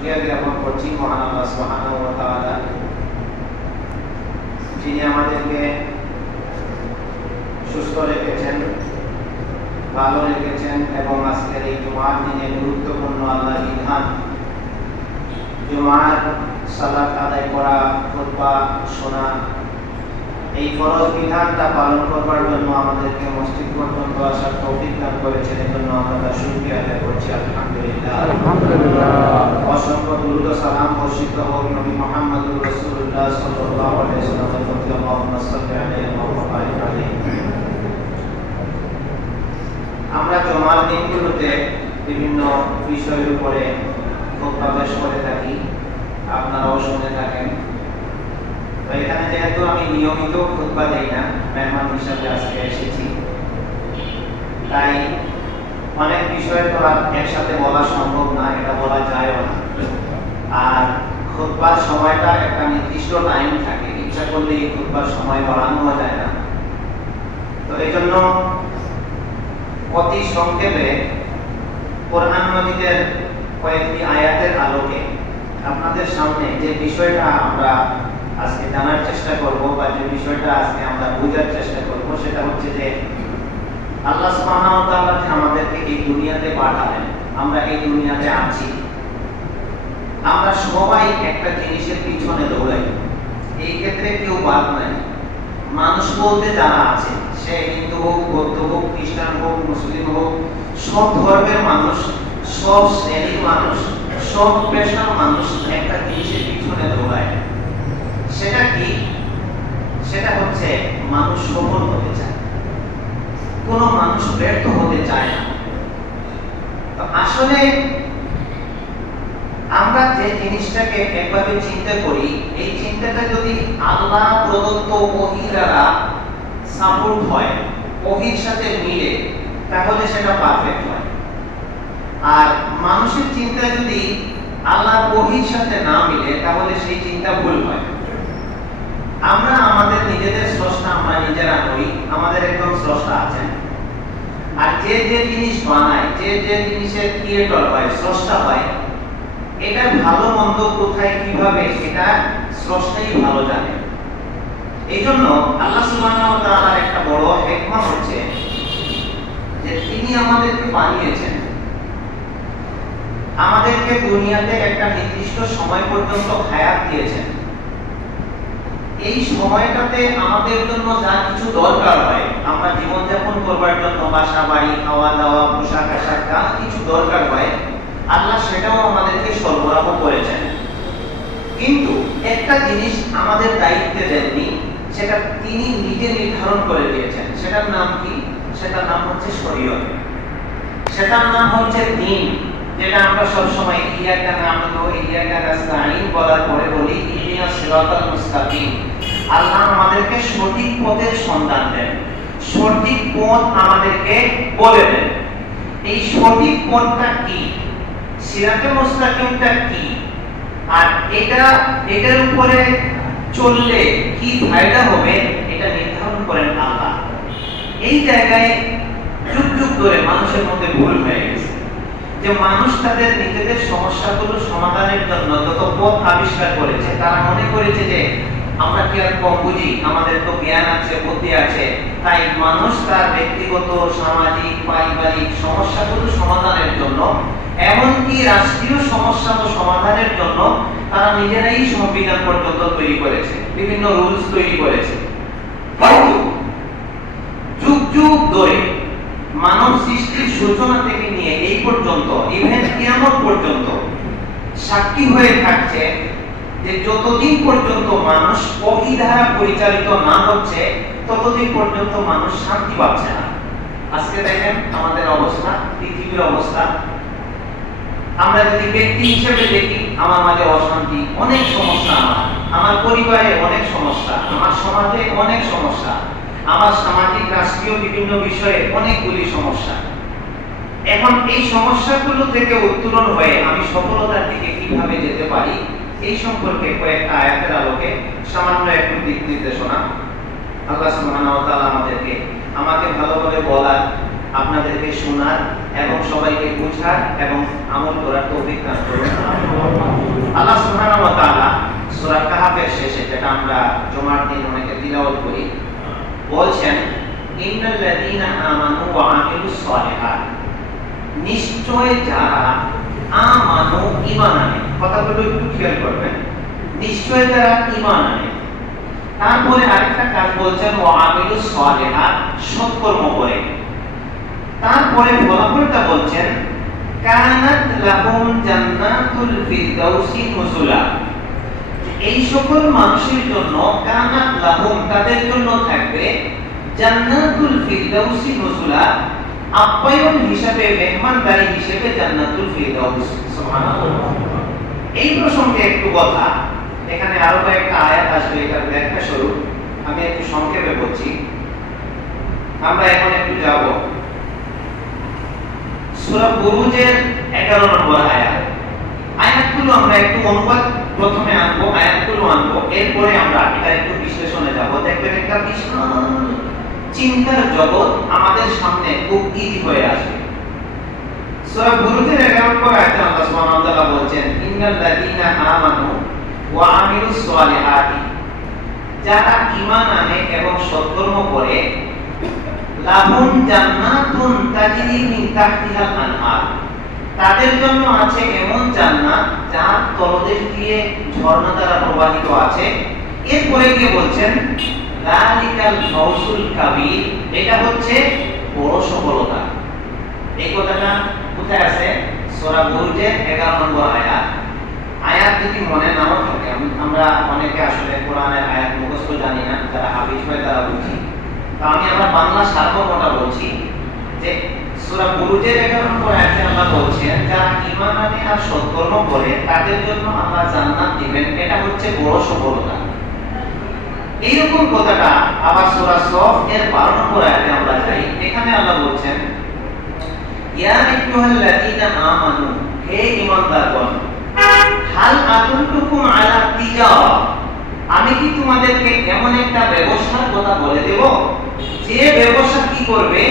শুকরিয়া জ্ঞাপন করছি মহান আল্লাহ সুবহানাহু ওয়া তাআলা, যিনি আমাদেরকে সুস্থ রেখেছেন, ভালো রেখেছেন এবং আজকের এই জুমার দিনে গুরুত্বপূর্ণ আল্লাহর বিধান জুমার সালাত আদায় করা, খুতবা শোনা, এই ফরজ বিধানটা পালন করবার জন্য আমাদেরকে মসজিদ পর্যন্ত আসার তৌফিক দান করেছেন। এজন্য আমরা তার শুকরিয়া আদায় করছি। আলহামদুলিল্লাহ। অসংখ্য দুরূদ ও সালাম বর্ষিত হোক নবী মুহাম্মদুর রাসূলুল্লাহ সাল্লাল্লাহু আলাইহি ওয়াসাল্লামের প্রতি। আল্লাহুম্মা সাল্লি আলাইহি ওয়া বারিক আলাইহি। আমরা জুমার দিনগুলোতে বিভিন্ন বিষয়ের উপরে খুতবা পেশ করে থাকি, আপনারাও শুনে থাকেন। তো এখানে যেহেতু আমি নিয়মিত খুতবা দেই না, মেহমান হিসাবে আজকে এসেছি, তাই অনেক বিষয় তো আর একসাথে বলা সম্ভব না, এটা বলা যায়ও না। আর খুতবার সময়টা একটা নির্দিষ্ট টাইম থাকে, ইচ্ছা করলে এই খুতবার সময় বাড়ানো যায় না। তো এই জন্য অতি সংক্ষেপে কোরআন মাজিদের কয়েকটি আয়াতের আলোকে আপনাদের সামনে যে বিষয়টা আমরা আজকে জানার চেষ্টা করব বা যে বিষয়টা আজকে আমরা বোঝার চেষ্টা করব, সেটা হচ্ছে যে আল্লাহ সুবহানাহু ওয়া তাআলা যে আমাদেরকে এই দুনিয়াতে পাঠালেন, আমরা এই দুনিয়াতে আছি, আমরা সবাই একটা জিনিসের পিছনে দৌড়াই। এই ক্ষেত্রে কেউ বাদ নাই। মানুষ বলতে যারা আছে, সে হিন্দু হোক, বৌদ্ধ হোক, খ্রিস্টান হোক, মুসলিম হোক, সব ধর্মের মানুষ, সব শ্রেণীর মানুষ, সব পেশার মানুষ একটা জিনিসের পিছনে দৌড়ায়। সেটা কি? সেটা হচ্ছে মানুষ সফল হতে চায়, কোনো মানুষ ব্যর্থ হতে চায় না। তো আসলে আমরা যে জিনিসটাকে একভাবে চিন্তা করি, এই চিন্তাটা যদি আল্লাহ প্রদত্ত ওহী দ্বারা সাপোর্ট হয়, ওহীর সাথে মিলে, তাহলে সেটা পারফেক্ট হয়। আর মানুষের চিন্তা যদি আল্লাহর ওহীর সাথে না মিলে, তাহলে সেই চিন্তা ভুল হয়। আমরা আমাদের নিজেদের স্রষ্টা আমরা নিজেরা নই, আমাদের একজন স্রষ্টা আছেন। আর যে যে জিনিস বানায়, যে যে জিনিসের ক্রিয়েটর হয়, স্রষ্টা হয়, এটা ভালো মন্দ কোথায় কিভাবে, এটা স্রষ্টাই ভালো জানে। এই জন্য আল্লাহ সুবহানাহু ওয়া তাআলার একটা বড় হিকমত হচ্ছে যে তিনি আমাদেরকে বানিয়েছেন, আমাদেরকে দুনিয়াতে একটা নির্দিষ্ট সময় পর্যন্ত হায়াত দিয়েছেন। এই সময়টাতে আমাদের জন্য যা কিছু দরকার হয়, আমরা জীবনযাপন করবার জন্য বাসা বাড়ি, খাওয়া দাওয়া, পোশাক আশাক, যা কিছু দরকার হয়, আল্লাহ সেটাও আমাদেরকে সরবরাহ করেছেন। কিন্তু একটা জিনিস আমাদের দায়িত্বে দেননি, সেটা তিনি নিজে নির্ধারণ করে দিয়েছেন। সেটার নাম কি? সেটার নাম হচ্ছে শরীয়ত, সেটার নাম হচ্ছে দ্বীন, যেটা আমরা সব সময় ইয়াকা না'বুদু ওয়া ইয়াকা নাস্তাঈন বলার পরে বলি ইহদিনাস সিরাতাল মুস্তাকিম। আল্লাহ আমাদেরকে সঠিক পথের সন্ধান দেন, সঠিক পথ আমাদেরকে বলে দেন। এই সঠিক পথটা কি, সিরাতুল মুস্তাকিমটা কি, আর এটার উপরে চললে কি ফায়দা হবে, এটা নির্ধারণ করেন আল্লাহ। এই জায়গায় যুগ যুগ ধরে মানুষের মধ্যে ভুল হয়ে গেছে যে মানুষ তাদের নিজেদের সমস্যাগুলো সমাধানের জন্য যত পথ আবিষ্কার করেছে, তারা মনে করেছে যে আমরা কি আর কম বুঝি, আমাদের তো জ্ঞান আছে, বুদ্ধি আছে, তাই মানুষ তার ব্যক্তিগত, সামাজিক, পারিবারিক সমস্যাগুলো সমাধানের জন্য, এমনকি রাষ্ট্রীয় সমস্যা সমাধানের জন্য তারা নিজেরাই সংবিধান পর্যন্ত তৈরি করেছে, বিভিন্ন রুলস তৈরি করেছে। কিন্তু যুগ যুগ ধরে মানব সৃষ্টির সূচনা থেকে নিয়ে এই পর্যন্ত, ইভেন কিয়ামত পর্যন্ত সাক্ষী হয়ে থাকছে যে যতদিন পর্যন্ত মানুষ ওহী দ্বারা পরিচালিত না হচ্ছে, ততদিন পর্যন্ত মানুষ শান্তি পাচ্ছে না। আজকে দেখেন আমাদের অবস্থা, পৃথিবীর অবস্থা। আমরা যদি ব্যক্তি হিসেবে দেখি, আমার মাঝে অশান্তি, অনেক সমস্যা, আমার পরিবারে অনেক সমস্যা, আমার সমাজে অনেক সমস্যা, আমার সামাজিক রাষ্ট্রীয় বিভিন্ন বিষয়ে অনেকগুলি সমস্যা। এখন এই সমস্যাগুলো থেকে উত্তরণ হয়ে আমি সফলতার দিকে কিভাবে যেতে পারি, এই সম্পর্কে কয়েকটা আয়াতের আলোকে সামান্য একটু দিক নির্দেশনা আল্লাহ সুবহানাহু ওয়া তাআলা আমাকে ভালোভাবে বলার, আপনাদেরকে শোনার এবং সবাইকে বোঝার এবং আমল করার তৌফিক দান করুন। বলছেন ইন্নাল্লাযীনা আমানু ওয়া আমিলুস সালিহাত, নিশ্চয় যারা আমানু ঈমান আনে, কথাগুলো একটু খেয়াল করবেন, নিশ্চয় যারা ঈমান আনে, তারপরে আরেকটা কাজ বলছেন ওয়া আমিলুস সালিহাত, সৎকর্ম করে, তারপরে ফলাফলটা বলছেন কানাত লাহুম জান্নাতুল ফিরদাউসি নুজুলা, এই সকল মানুষের জন্য কানাত লাহুম, তাদের জন্য থাকবে জান্নাতুল ফিরদাউসি নুজুলা, আপ্যায়ন হিসাবে, মেহমানদারি হিসাবে জান্নাতুল ফিরদাউস। সুবহানাল্লাহ। এই প্রসঙ্গে একটু কথা, এখানে আরো কয়েকটা আয়াত আসবে, এটার ব্যাখ্যা স্বরূপ আমি একটু সংক্ষেপে বলছি। আমরা এখন একটু যাব সূরা বুরুজের 11 নম্বর আয়াত। আয়াতগুলো আমরা একটু অনুবাদ প্রথমে আনবো, আয়াতগুলো আনবো, এরপরে আমরা এটা একটু বিশ্লেষণে যাব। দেখবেন একটা বিশাল চিন্তার জগৎ আমাদের সামনে খুব ইজি হয়ে আসবে। সূরা বুরুজের 11 নম্বর আয়াতে আল্লাহ সুবহানাহু ওয়া তাআলা বলেন ইন্নাল লাযীনা আমানু ওয়া আমিলুস সালিহাতি, যারা ঈমান আনে এবং সৎকর্ম করে, লাহুম জান্নাতুন তাজরি মিন তাহতিহাল আনহার, তাদের জন্য আছে এমন জান্নাত যার তলদেশ দিয়ে ঝর্ণা দ্বারা প্রবাহিত আছে। এরপরে গিয়ে বলছেন যালিকাল ফাউজুল কাবীর, এটা হচ্ছে বড় সফলতা। এই কথাটা কোথায় আছে? সূরা বুরুজের 11 নম্বর আয়াত। আয়াত যদি মনে নাও থাকে, আমরা অনেকে আসলে কোরআনের আয়াত মুখস্থ জানি না, যারা হাফিজ হয় তারা বুঝি, তো আমি আমার বাংলা সার্বমটা বলছি যে সূরা বুরুজের 11 নম্বর আয়াতে আল্লাহ বলছেন যারা ঈমান আনে আর সৎকর্ম করে তাদের জন্য আল্লাহ জান্নাত দিবেন, এটা হচ্ছে বড় সফলতা। এইরকম কথাটা আবার সূরা সফ এর 12 নম্বর আয়াতে আমরা যাই, এখানে আল্লাহ বলছেন ইয়া আইয়ুহাল্লাযীনা আমানু, হে ঈমানদারগণ, হাল আদুল্লুকুম আলা তিজারা, আমি কি তোমাদেরকে এমন একটা ব্যবসার কথা বলে দেব যে ব্যবসা কি করবে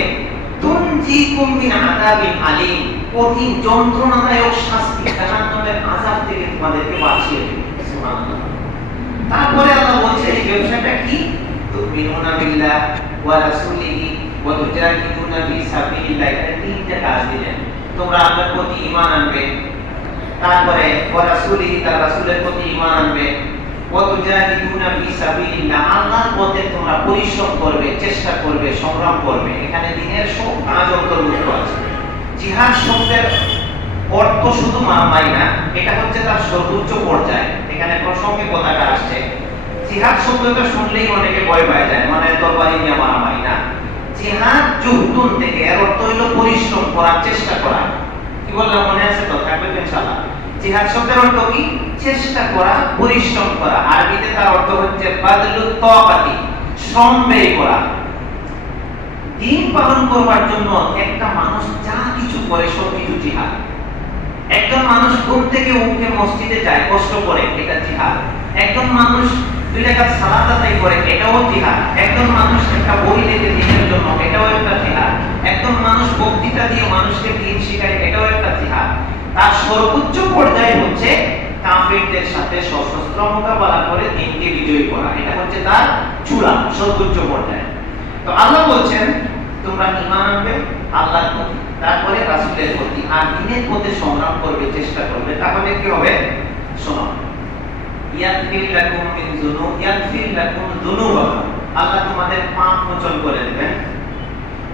তুনজিকুম মিন আযাবিন আলীম, কঠিন যন্ত্রণাদায়ক শাস্তি, জাহান্নামের আযাব থেকে তোমাদেরকে বাঁচিয়ে দেবে। সুবহানাল্লাহ। তারপরে আল্লাহ বলছে এই ব্যবসাটা কি, তুমিনুনা বিল্লাহ ওয়া রাসূলিহি ওয়া তুজাহিদুনা ফি সাবিলিল্লাহ, এখানে তিনটা কাজ দিলেন। তোমরা আল্লাহর প্রতি ঈমান আনবে, তারপরে ওয়া রাসূলিহি, তার রাসূলের প্রতি ঈমান আনবে, ওয়া তুজাহিদুনা ফি সাবিলিল্লাহ, আল্লাহর পথে তোমরা পরিশ্রম করবে, চেষ্টা করবে, সংগ্রাম করবে। এখানে দ্বীনের সব কাজ অন্তর্ভুক্ত আছে। জিহাদ শব্দের অর্থ শুধু মারামারি না, এটা হচ্ছে তার সর্বোচ্চ পর্যায়। এখানে প্রসঙ্গে কথাটা আসছে, জিহাদ শব্দটা শুনলেই অনেকে ভয় পেয়ে যায়, মানে তরবারি দিয়ে মারামারি না। জিহাদ জুহদুন থেকে, এর অর্থ হলো পরিশ্রম করা, চেষ্টা করা। কি বললাম মনে আছে তো? থাকবে তো ইনশাআল্লাহ। জিহাদ শব্দের অর্থ কি? চেষ্টা করা, পরিশ্রম করা। আরবিতে তার অর্থ হচ্ছে বাদলুত তাকাতি, শ্রম ব্যয় করা। দ্বীন পালন করবার জন্য একটা মানুষ যা কিছু করে সব কিছু জিহাদ। একজন মানুষ ঘুম থেকে উঠে মসজিদে যায়, কষ্ট করে, এটা জিহাদ। একজন মানুষ 2 রাকাত সালাত আদায় করে, এটাও জিহাদ। একজন মানুষ একটা বই লেখে দ্বীনের জন্য, এটাও একটা জিহাদ। একজন মানুষ বক্তৃতা দিয়ে মানুষকে দ্বীন শেখায়, এটাও একটা জিহাদ। তার সর্বোচ্চ পর্যায়ে হচ্ছে কাফিরদের সাথে সশস্ত্র মোকাবেলা করে দ্বীনকে বিজয়ী করা, এটা হচ্ছে তার চূড়া, সর্বোচ্চ পর্যায়ে। তো আল্লাহ বলছেন তোমরা ঈমান আনবে আল্লাহর প্রতি, তারপরে রাসূলের প্রতি, আর দ্বীনের পথে সংগ্রাম করবে, চেষ্টা করবে, তাহলে কি হবে? শোনো, ইয়াগফির লাকুম মিন যুনুব, ইয়াগফির লাকুম যুনুবাকুম, আল্লাহ তোমাদের পাপ মোচন করে দেবেন।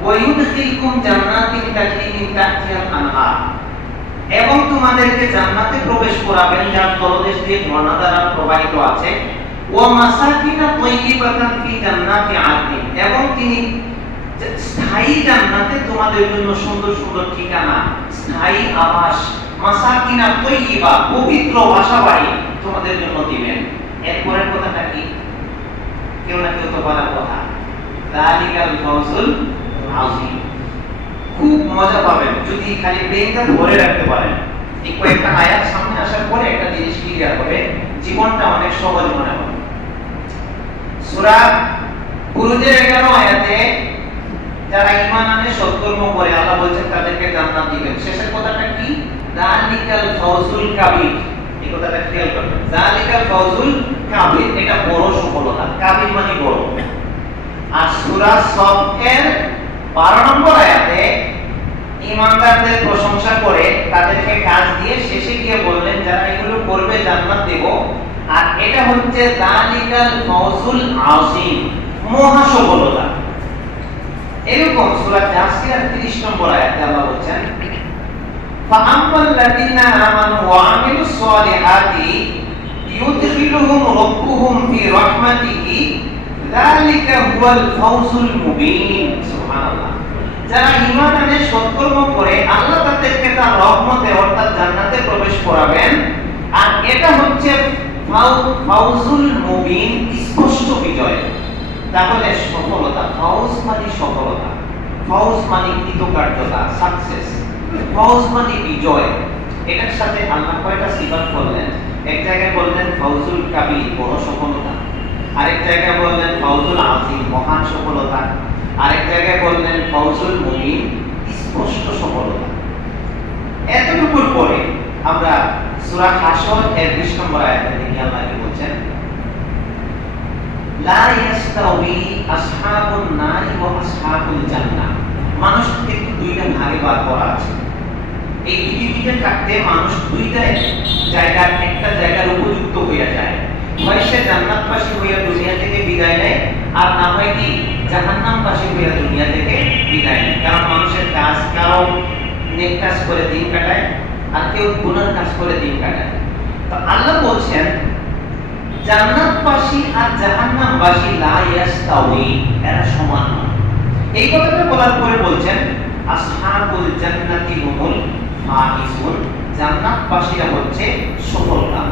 ওয়া ইউদখিলকুম জান্নাতিন তাজরি মিন তাহতিহাল আনহার, এবং তোমাদেরকে জান্নাতে প্রবেশ করাবেন যার তলদেশ দিয়ে ঝর্ণা দ্বারা প্রবাহিত আছে। ওয়া মাসাকিনা তাইয়িবাতান ফি জান্নাতি আদনিন, এবং তিনি স্থায়ী জান্নাতে তোমাদের জন্য সুন্দর সুন্দর ঠিকানা, স্থায়ী আবাস, মাসাকিনা তাইয়িবা, পবিত্র বাসাবাড়ি তোমাদের জন্য দিবেন। এরপরের কথাটা কি? কেউ না কেউ তো বলার কথা, যালিকাল ফাউজুল আযীম। খুব মজা পাবেন যদি খালি ব্রেনটা ধরে রাখতে পারেন। এই কয়েকটা আয়াত সামনে আসার পরে একটা জিনিস ক্লিয়ার হবে, জীবনটা অনেক সহজ মনে হবে। সূরা বুরুজের 11 আয়াতে যারা ঈমান আনে সৎকর্ম করে আল্লাহ বলেন তাদেরকে জান্নাত দিবেন। শেষের কথাটা কি? যালিকাল ফাউজুল কাবীর। এই কথাটা খেয়াল করবেন, যালিকাল ফাউজুল কাবীর, এটা বড় সফলতা। কাবীর মানে বড়। আর সূরা সফ এর 12 নম্বর আয়াতে ঈমানদারদের প্রশংসা করে তাদেরকে কাজ দিয়ে শেষে গিয়ে বললেন যারা এগুলো করবে জান্নাত দেব। আর এটা হচ্ছে যালিকাল ফাউজুল আযীম, মহা সফলতা। এরকম সূরা জাসিয়ার 30 নম্বর আয়াতে আল্লাহ বলেন ফাআম্মাল্লাযীনা আমানু ওয়া আমিলুস সালিহাতি ইউদখিলুহুম রাব্বুহুম ফি রাহমাতিহি যালিকা হুয়াল ফাউজুল মুবিন। সুবহানাল্লাহ। যারা ঈমান আনে সৎকর্ম করে আল্লাহ তাদেরকে তার রহমতে অর্থাৎ জান্নাতে প্রবেশ করাবেন। আর এটা হচ্ছে ফাউজুল মুবিন, স্পষ্ট বিজয়। তাহলে সফলতা, ফাউজ মানে সফলতা, ফাউজ মানে কৃতকার্যতা, সাকসেস, ফাউজ মানে বিজয়। এটার সাথে আল্লাহ কয়টা সিফাত বললেন? এক জায়গায় বললেন ফাউজুল কাবীর, বড় সফলতা। আরেক জায়গায় বললেন ফাউজুল আযীম, মহান সফলতা। আরেক জায়গায় বললেন ফাউজুল মুবিন, স্পষ্ট সফলতা। এতটুকুর পরে আমরা সূরা হাশর এর 20 নম্বর আয়াতে দেখি আল্লাহ কি বলছেন, লা ইয়াস্তাউই আসহাবুন নারি ওয়া আসহাবুল জান্নাহ। মানুষ কিন্তু দুইটা ভাগে ভাগ করা আছে। এই পৃথিবীতে থাকতে মানুষ দুইটা জায়গার একটা জায়গার উপযুক্ত হইয়া যায়। হয় সে জান্নাতবাসী হইয়া দুনিয়া থেকে বিদায় নেয়, আর না হয় কি জাহান্নামবাসী হইয়া দুনিয়া থেকে বিদায় নেয়। কারণ মানুষের কাজ, কারো নেক কাজ করে দিন কাটায়, আর কেউ গুনাহ কাজ করে দিন কাটায়। তো আল্লাহ বলছেন জান্নাতবাসী আর জাহান্নামবাসী লা ইয়াস্তাউই, এরা সমান নয়। এই কথাটা বলার পরে বলছেন আসহাবুল জান্নাতি হুমুল ফাইজুন, জান্নাতবাসীরা হচ্ছে সফলকাম।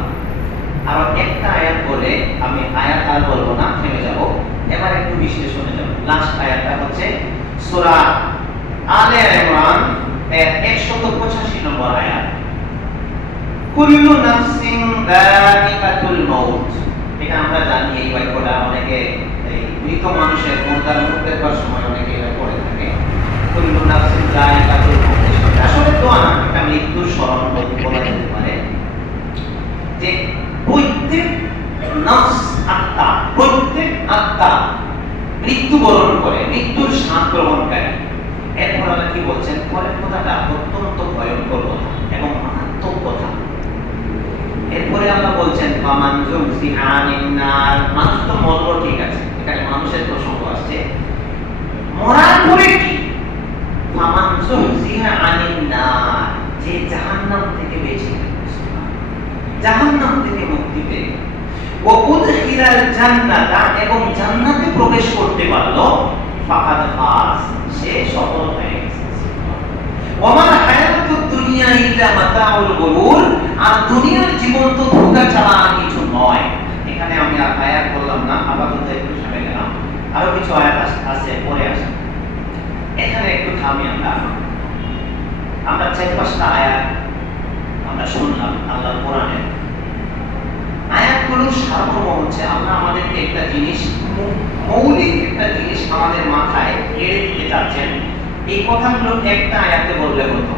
আর একটা আয়াত বলে আমি আয়াত আর বলবো না, থেমে যাব। এবার একটু বিশ্লেষণে যাব। লাস্ট আয়াতটা হচ্ছে সূরা আলে ইমরান এর 185 নম্বর আয়াত, কুল্লু নাফসিন যায়িকাতুল মাউত। এটা আমরা জানি, এই বাক্যটা অনেকে এই মৃত মানুষের মুর্দার মুখ দেখবার সময় অনেকে এটা পড়ে থাকে। কুল্লু নাফসিন যায়িকাতুল মাউত আসলে দোয়া না, এটা মৃত্যুর স্মরণ বলা যেতে পারে। যে প্রত্যেক নফস, আত্মা, প্রত্যেক আত্মা মৃত্যুবরণ করে, মৃত্যুর স্বাদ গ্রহণকারী। এরপর আল্লাহ কি বলছেন? পরের কথাটা অত্যন্ত ভয়ঙ্কর কথা এবং মারাত্মক কথা। এরপরে আল্লাহ বলছেন ফামান যুযিহা আনিন নার, মানুষ তো মরলো, ঠিক আছে, এখানে মানুষের প্রসঙ্গ আসছে। মরার পরে কি? ফামান যুযিহা আনিন নার, যে জাহান্নাম থেকে বেঁচে গেল, জাহান্নাম থেকে মুক্তি পেল, ওয়া উদখিলাল জান্নাতা, এবং জান্নাতে প্রবেশ করতে পারলো, ফাকাদ ফাজ, সে সফল হয়ে গেছে। ওয়া মা হায়াতুদ দুনিয়া ইল্লা মাতাউল গুরুর, আর দুনিয়ার জীবন তো ধোঁকা ছাড়া আর কিছু নয়। এখানে আমি আর আয়াত বললাম না, আপাতত একটু সামনে গেলাম। আরো কিছু আয়াত আছে, পরে আসে। এখানে একটু থামি আমরা 4-5টা আয়াত আমরা শুনলাম আল্লাহর কোরআনে। আয়াতগুলোর সারমর্ম হচ্ছে আমরা আমাদেরকে একটা জিনিস, মৌলিক একটা জিনিস আমাদের মাথায় এড়ে দিতে চাচ্ছেন। এই কথাগুলো একটা আয়াতে বললে হতো,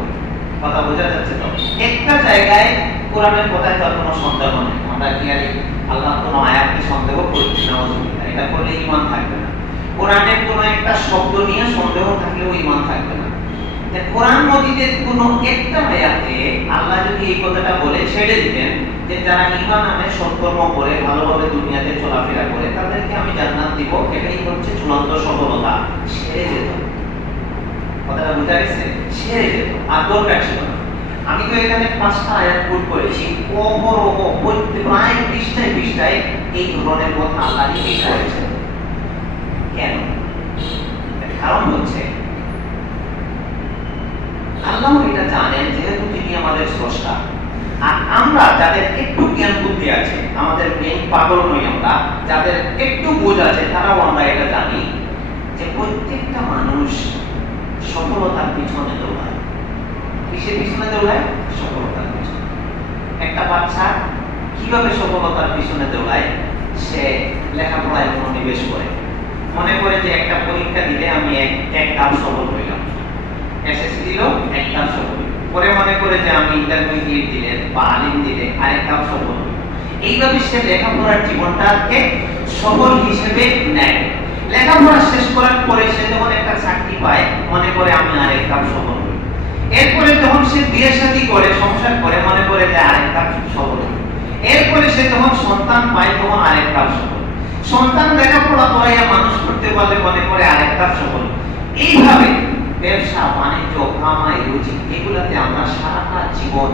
কথা বোঝা যাচ্ছে তো? একটা জায়গায় কোরআনের কথায় তো কোনো সন্দেহ নেই। আমরা কি আর আল্লাহ কোনো আয়াতকে সন্দেহ করছি না? এটা করলে ঈমান থাকবে না। কোরআনের কোনো একটা শব্দ নিয়ে সন্দেহ থাকলেও ঈমান থাকবে না। কোরআন মজিদের কোনো একটা আয়াতে আল্লাহ যদি এই কথাটা বলে ছেড়ে দিতেন যে যারা ঈমান আনে, সৎকর্ম করে, ভালোভাবে দুনিয়াতে চলাফেরা করে, তাদেরকে আমি জান্নাত দিব, এটাই হচ্ছে চূড়ান্ত সফলতা, ছেড়ে যেত। কথাটা বুঝা গেছে? ছেড়ে যেত, আর দরকার ছিল না। আমি তো এখানে 5টা আয়াত কোট করেছি, প্রায় 20টায় এই ধরনের কথা আল্লাহ নিজেই করেছেন। কেন? কারণ হচ্ছে আল্লাহ এটা জানেন, যেহেতু তিনি আমাদের স্রষ্টা, আর আমরা যাদের একটু জ্ঞান বুদ্ধি আছে, আমাদের ব্রেন পাগল নই আমরা, যাদের একটু বোঝ আছে, তারাও আমরা এটা জানি যে প্রত্যেকটা মানুষ সফলতার পিছনে দৌড়ায়। কিসের পিছনে দৌড়ায়? সফলতার পিছনে। একটা বাচ্চা কিভাবে সফলতার পিছনে দৌড়ায়? সে লেখাপড়ায় মনোনিবেশ করে, মনে করে যে একটা পরীক্ষা দিলে আমি এক ধাপ সফল হইলাম, এসএসসি দিল, এক ধাপ সফল, পরে মনে করে যে আমি ইন্টারমিডিয়েট দিলে বা আলিম দিলে আরেক ধাপ সফল। এইভাবে সে লেখাপড়ার জীবনটাকে সফল হিসেবে নেয়। লেখাপড়া শেষ করার পরে সে যখন একটা চাকরি পায় মনে করে আমি আরেক ধাপ সফল হই। এরপরে যখন সে বিয়ে শাদী করে সংসার করে মনে করে যে আরেক ধাপ সফল হই। এরপরে সে যখন সন্তান পায় তখন আরেক ধাপ সফল। সন্তান লেখাপড়া পড়াইয়া মানুষ করতে পারলে মনে করে আরেক ধাপ সফল। এইভাবে ব্যবসা বাণিজ্য কামাই রুজি এগুলাতে আমরা সারাটা জীবন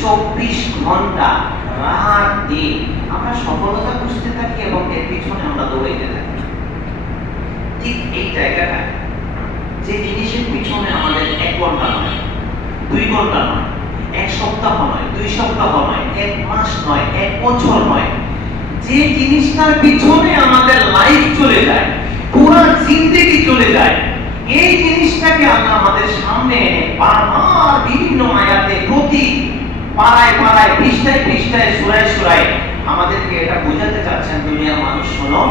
24 ঘন্টা রাত দিন আমরা সফলতা খুঁজতে থাকি এবং এর পিছনে আমরা দৌড়াইতে থাকি। ঠিক এই জায়গাটা যে জিনিসের পিছনে আমাদের 1 ঘন্টা নয়, 2 ঘন্টা নয়, 1 সপ্তাহ নয়, 2 সপ্তাহ নয়, 1 মাস নয়, 1 বছর নয়, যে জিনিসটার পিছনে আমাদের লাইফ চলে যায়, পুরো জিন্দেগি চলে যায়, এই জিনিসটাকে আল্লাহ আমাদের সামনে এনে বারবার বিভিন্ন আয়াতে প্রতি পাড়ায় পাড়ায় পৃষ্ঠায় পৃষ্ঠায় সূরায় সূরায় আমাদেরকে এটা বোঝাতে চাচ্ছেন, দুনিয়ার মানুষ শোনো,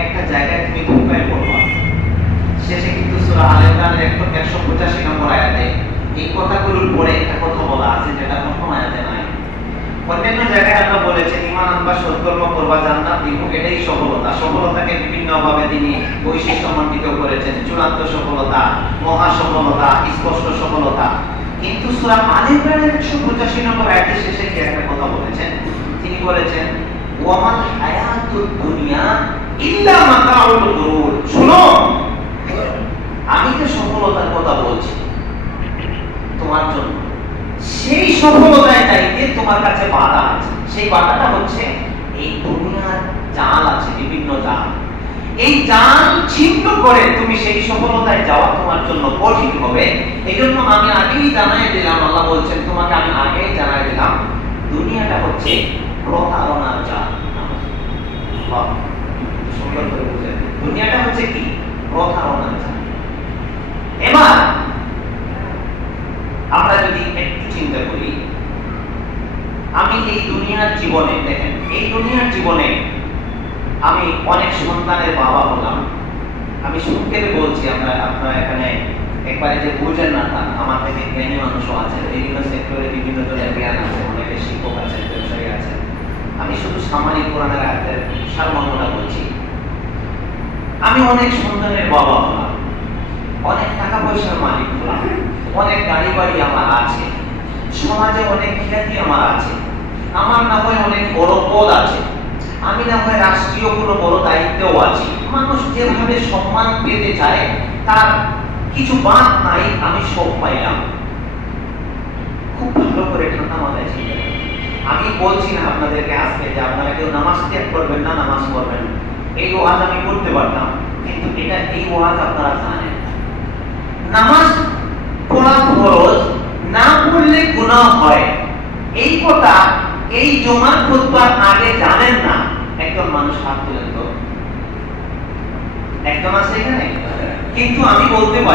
একটা জায়গায় তুমি ধোঁকায় পড়বা। শেষে কিন্তু সূরা আলে ইমরানের 185 নম্বর আয়াতে এই কথাগুলোর পরে একটা কথা বলা আছে যেটা প্রথম আয়াতে নাই। অন্যান্য জায়গায় আল্লাহ বলেছেন ঈমান আনবা, সৎকর্ম করবা, জান্নাত দিব, এটাই সফলতা। সফলতাকে বিভিন্ন ভাবে তিনি বৈশিষ্ট্যমণ্ডিত করেছেন, চূড়ান্ত সফলতা, মহা সফলতা, স্পষ্ট সফলতা। কিন্তু সূরা আলে ইমরানের 185 নম্বর আয়াতের শেষে কি একটা কথা বলেছেন, তিনি বলেছেন ওয়ামাল হায়াতুদ দুনিয়া ইল্লা মাতাউল গুরুর। শুনো, আমি তো সফলতার কথা বলছি তোমার জন্য, সেই সফলতায় চাইতে তোমার কাছে বাধা আছে। সেই বাধাটা হচ্ছে এই দুনিয়ার জাল আছে, বিভিন্ন জাল। এই জাল ছিন্ন করে তুমি সেই সফলতায় যাওয়া তোমার জন্য কঠিন হবে। এই জন্য আমি আগেই জানাই দিলাম, আল্লাহ বলছেন তোমাকে আমি আগেই জানাই দিলাম, দুনিয়াটা হচ্ছে প্রতারণার জাল। সুন্দর করে বুঝেন, দুনিয়াটা হচ্ছে কি? প্রতারণার জাল। এবার আমরা যদি একটু চিন্তা করি, আমি এই দুনিয়ার জীবনে, দেখেন এই দুনিয়ার জীবনে আমি অনেক সন্তানের বাবা হলাম। আমি সংক্ষেপে বলছি, আপনারা এখানে একবারে যে বুঝেন না তা, আমার থেকে জ্ঞানী মানুষও আছে, বিভিন্ন সেক্টরে বিভিন্ন জনের জ্ঞান আছে, অনেকে শিক্ষক আছেন, ব্যবসায়ী আছেন। আমি শুধু সামাজিক কোরআনের আয়াতের সারমর্মটা বলছি। আমি অনেক সন্তানের বাবা হলাম, অনেক টাকা পয়সার মালিক হলাম, অনেক গাড়ি বাড়ি আমার আছে, সমাজে অনেক খ্যাতি আমার আছে, আমার না হয় অনেক বড় পদ আছে, আমি না হয় রাষ্ট্রীয় কোনো বড় দায়িত্বেও আছি। মানুষ যেভাবে সম্মান পেতে চায় তার কিছু বাদ নাই, আমি সব পাইলাম। খুব ভালো করে ঠান্ডা মাথায় চিন্তা করেন। আমি বলছি না আপনাদেরকে আজকে যে আপনারা কেউ নামাজ ত্যাগ করবেন না, নামাজ পড়বেন, এই ওয়াজ আমি করতে পারতাম, কিন্তু এটা এই ওয়াজ আপনারা জানেন নামাজ পড়া ফরজ, না পড়লে গুনাহ হয়, এই কথা এই জুমার খুতবার আগে জানেন না একজন মানুষ? হাত তুলেন তো, একজন আছে এখানে? কিন্তু আমি বলতে পারি